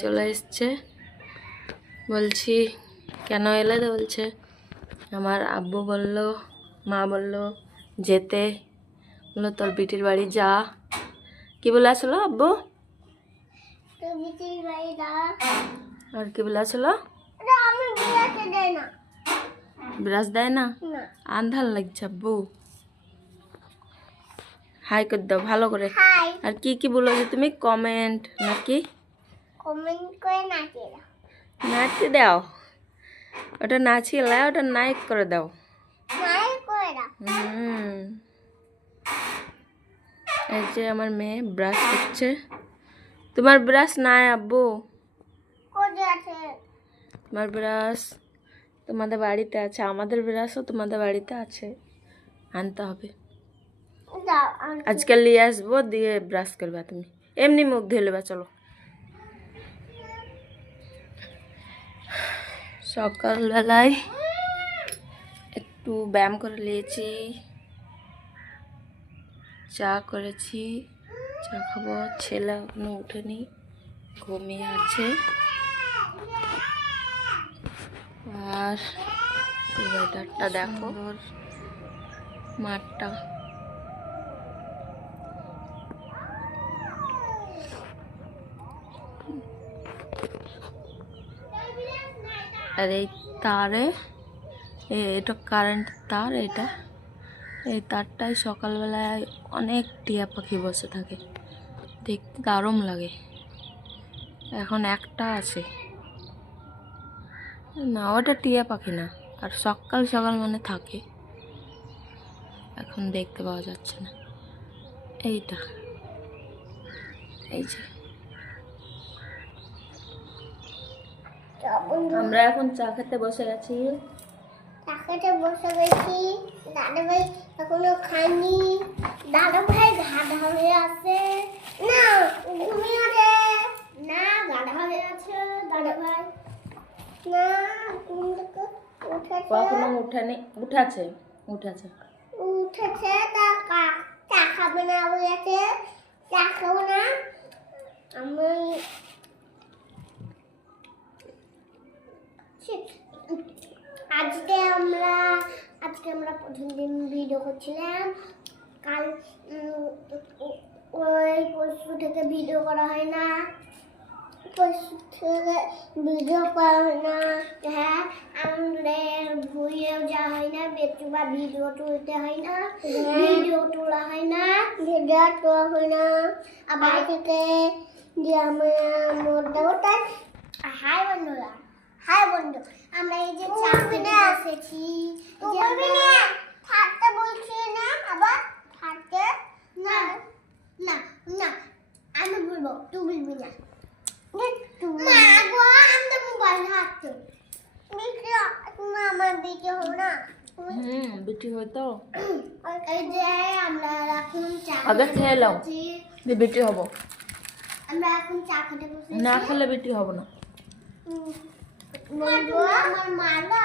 চলে এসছে, বলছি কেন এলে? তো বলছে আমার আব্বু বলল, মা বলল যেতে, বললো তোর বিটির বাড়ি যা। কি বলে আসলো আব্বু? আর কি বলে আসলো? ব্রাশ দেয় না, আন্ধার লাগছে আব্বু। হাই করে দাও ভালো করে। আর কি কি বলো যে তুমি? কমেন্ট নাকি? কমেন্ট করে নাচতে দাও, ওটা নাচিয়ে ওটা নাইক করে দাও। এই যে আমার মেয়ে ব্রাশ করছে। তোমার ব্রাশ নাই আব্বু? তোমার ব্রাশ তোমাদের বাড়িতে আছে, আমাদের ব্রাশও তোমাদের বাড়িতে আছে, আনতে হবে। আজকে নিয়ে আসবো, দিয়ে ব্রাশ করবা তুমি, এমনি মুখ ধুয়ে নেবা। চলো, সকালবেলায় একটু ব্যায়াম করে নিয়েছি, চা করেছি, চা খাবো। ছেলে এখনো উঠেনি, ঘুমিয়ে আছে। আর ওয়েদারটা দেখো, মাঠটা। আর এই তারে, এটা কারেন্ট তার, এটা এই তারটায় সকালবেলায় অনেক টিয়া পাখি বসে থাকে, দেখতে দারুণ লাগে। এখন একটা আছে না, ওটা টিয়া পাখি না, আর সকাল সকাল মানে থাকে, এখন দেখতে পাওয়া যাচ্ছে না। এইটা, এই যে আমরা এখন চা খেতে বসে গেছি। দাদা ভাই এখনো খাইনি। দাদা ভাই গাধা হয়ে আছে না, ঘুমিয়ে আছে না, গাধা হয়ে আছে দাদা ভাই না, কখনো উঠেনি, উঠেছে উঠেছে উঠেছে। তা চা খাবে না বলেছে, চা খাবো না আমি। আজকে আমরা প্রথম দিন ভিডিও করছিলাম, কাল ওই পরশু থেকে ভিডিও করা হয় না, পরশু থেকে ভিডিও করা হয় না। হ্যাঁ, আমাদের ভুইয়েও যাওয়া হয় না, বেচুবা ভিডিও তুলতে হয় না, ভিডিও তোলা হয় না, আর বাড়ি থেকে দিয়ে আমরা হাই বন্ধুরা, হাই বন্ধু, আমরা এই যে চা খেতে এসেছি। থাকতে বলছি না, আবার থাকতে না না না, আমি বলবো, তুই বলবি না। আমার বিটি হো না, বিটি হয়তো এই যে আমরা এখন চা আগে খেয়ে নাও, বিটি হবো। আমরা এখন চা খেতে বসেছি, না খেলে বিটি হবো না। আমার মালা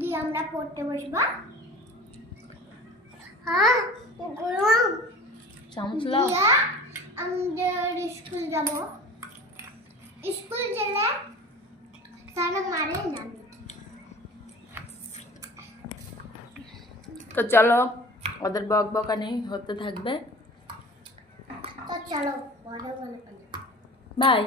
দিয়ে আমরা পড়তে বসবো। হ্যাঁ, আমাদের স্কুল যাব, স্কুল গেলে তারা মারে না। তো চলো, ওদের বক বকানি হতে থাকবে। তো চলো, বাই।